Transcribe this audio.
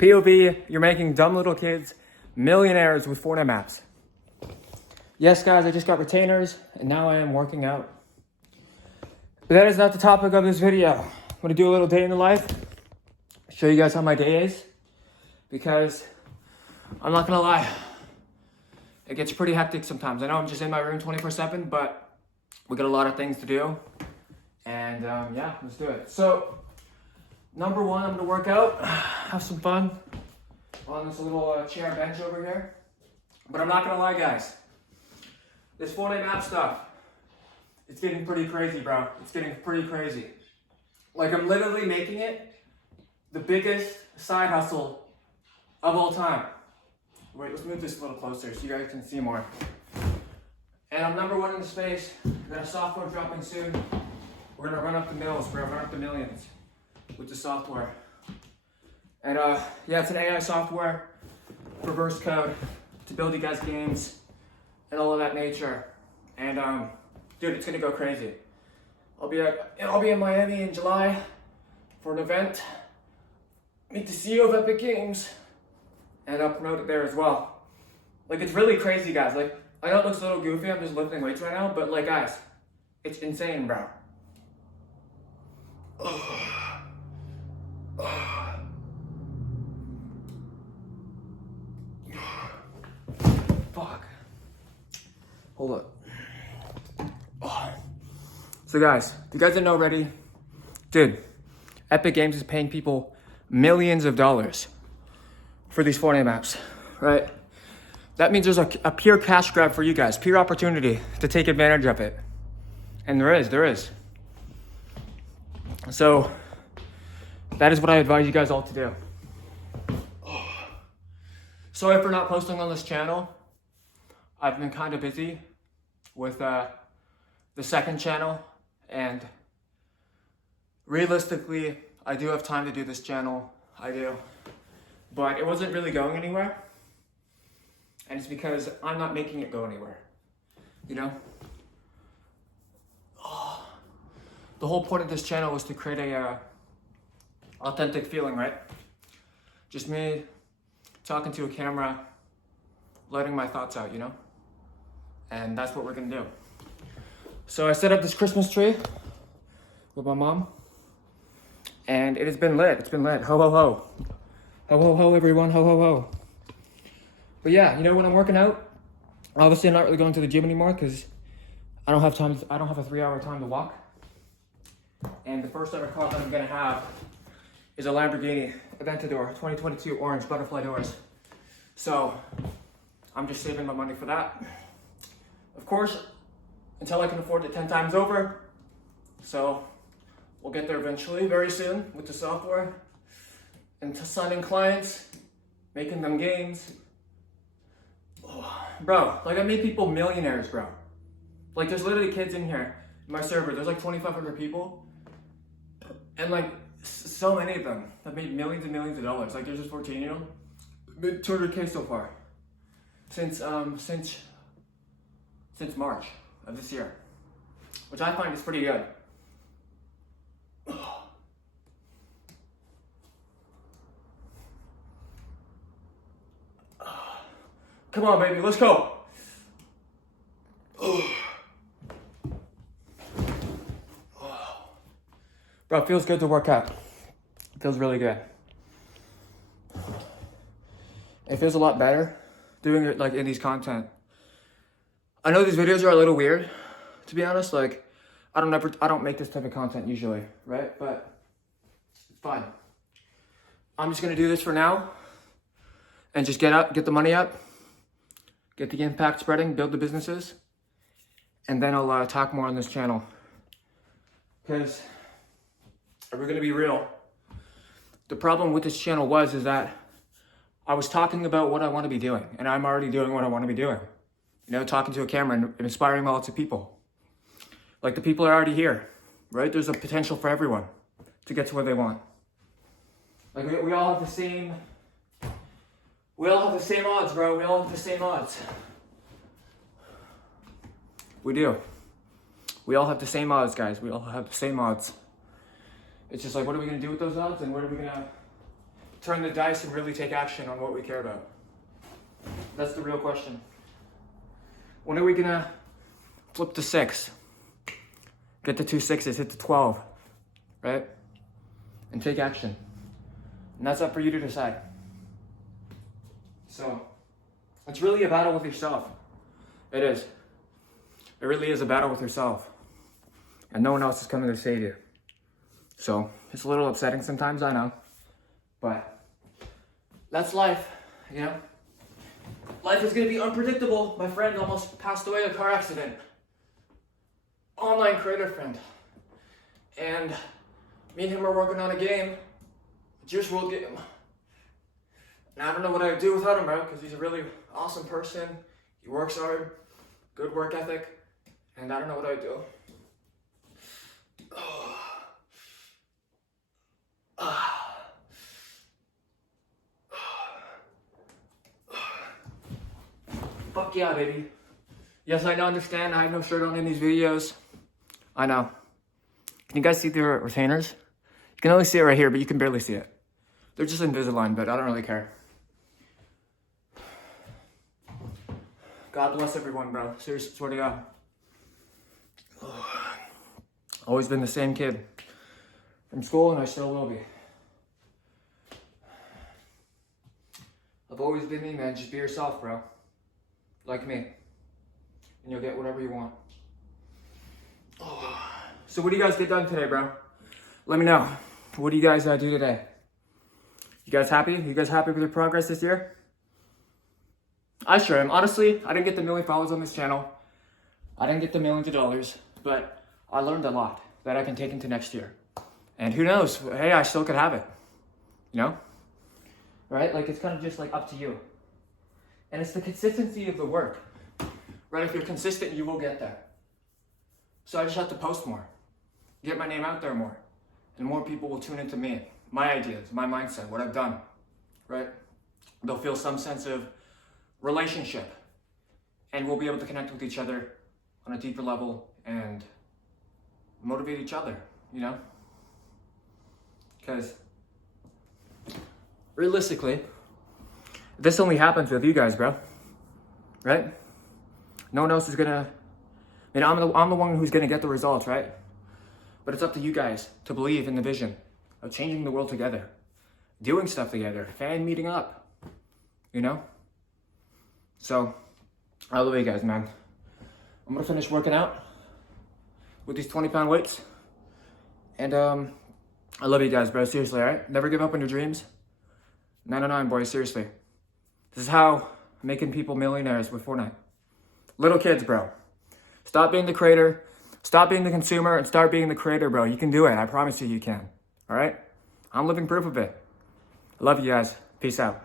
POV, you're making dumb little kids millionaires with Fortnite Maps. Yes, guys, I just got retainers, and now I am working out. But that is not the topic of this video. I'm gonna do a little day in the life, show you guys how my day is, because I'm not gonna lie, it gets pretty hectic sometimes. I know I'm just in my room 24/7, but we got a lot of things to do. And yeah, let's do it. So, number one, I'm gonna work out, have some fun on this little chair bench over here. But I'm not gonna lie, guys. This Fortnite map stuff, it's getting pretty crazy, bro. It's getting pretty crazy. Like, I'm literally making it the biggest side hustle of all time. Wait, let's move this a little closer so you guys can see more. And I'm number one in the space. We got a software dropping soon. We're gonna run up the mills. We're gonna run up the millions with the software. And yeah, it's an AI software for verse code to build you guys games and all of that nature. And dude, it's gonna go crazy. I'll be in Miami in July for an event. Meet the CEO of Epic Games, and I'll promote it there as well. Like, it's really crazy, guys. Like, I know it looks a little goofy. I'm just lifting weights right now, but like, guys, it's insane, bro. Fuck. Hold up. So guys, if you guys didn't know already, dude, Epic Games is paying people millions of dollars for these Fortnite maps, right? That means there's a pure cash grab for you guys, pure opportunity to take advantage of it. And there is. So that is what I advise you guys all to do. Sorry for not posting on this channel. I've been kind of busy with the second channel, and realistically, I do have time to do this channel. I do. But it wasn't really going anywhere. And it's because I'm not making it go anywhere. You know? The whole point of this channel was to create a authentic feeling, right? Just me talking to a camera, letting my thoughts out, you know? And that's what we're gonna do. So I set up this Christmas tree with my mom, and it has been lit. It's been lit. Ho, ho, ho. Ho, ho, ho, everyone. Ho, ho, ho. But yeah, you know, when I'm working out, obviously I'm not really going to the gym anymore because I don't have time. I don't have a 3-hour time to walk. And the first ever car that I'm gonna have is a Lamborghini Aventador 2022 orange butterfly doors. So I'm just saving my money for that. Of course, until I can afford it 10 times over. So we'll get there eventually, very soon, with the software. And signing clients, making them games. Oh, bro, like, I made people millionaires, bro. Like, there's literally kids in here, in my server. There's like 2,500 people. And like, so many of them have made millions and millions of dollars. Like, there's this 14-year-old, made 200K so far. Since March of this year, which I find is pretty good. Come on, baby, let's go. Bro, it feels good to work out. It feels really good. It feels a lot better doing it like in these content. I know these videos are a little weird, to be honest. Like, I don't make this type of content usually, right? But it's fine. I'm just gonna do this for now and just get the money up, get the impact spreading, build the businesses, and then I'll talk more on this channel. Because we're gonna be real. The problem with this channel is that I was talking about what I want to be doing, and I'm already doing what I want to be doing. You know, talking to a camera and inspiring lots of people. Like, the people are already here, right? There's a potential for everyone to get to where they want. Like, we all have the same odds, bro. We all have the same odds. We do. We all have the same odds, guys. We all have the same odds. It's just like, what are we gonna do with those odds, and what are we gonna turn the dice and really take action on what we care about? That's the real question. When are we gonna flip the 6? Get the 2 6s, hit the 12, right? And take action. And that's up for you to decide. So, it's really a battle with yourself. It is. It really is a battle with yourself. And no one else is coming to save you. So, it's a little upsetting sometimes, I know. But, that's life, you know? Life is gonna be unpredictable. My friend almost passed away in a car accident. Online creator friend. And me and him are working on a game. Juice World game. And I don't know what I would do without him, bro, because he's a really awesome person. He works hard, good work ethic, and I don't know what I would do. Fuck yeah, baby. Yes, I understand. I have no shirt on in these videos. I know. Can you guys see the retainers? You can only see it right here, but you can barely see it. They're just Invisalign, but I don't really care. God bless everyone, bro. Seriously, swear to God. Always been the same kid from school, and I still will be. I've always been me, man. Just be yourself, bro. Like me. And you'll get whatever you want. So what do you guys get done today, bro? Let me know. What do you guys do today? You guys happy? You guys happy with your progress this year? I sure am. Honestly, I didn't get the million followers on this channel. I didn't get the millions of dollars, but I learned a lot that I can take into next year. And who knows? Hey, I still could have it. You know? Right? Like, it's kind of just like up to you. And it's the consistency of the work. Right? If you're consistent, you will get there. So I just have to post more. Get my name out there more. And more people will tune into me. My ideas, my mindset, what I've done. Right? They'll feel some sense of relationship. And we'll be able to connect with each other on a deeper level and motivate each other, you know? Because realistically, this only happens with you guys, bro. Right? No one else is gonna, I mean, I'm the one who's gonna get the results, right? But it's up to you guys to believe in the vision of changing the world together, doing stuff together, fan meeting up, you know? So, I love you guys, man. I'm gonna finish working out with these 20-pound weights. And I love you guys, bro, seriously, all right? Never give up on your dreams. 909, boys, seriously. This is how I'm making people millionaires with Fortnite. Little kids, bro. Stop being the creator, stop being the consumer, and start being the creator, bro. You can do it. I promise you, you can. All right? I'm living proof of it. I love you guys. Peace out.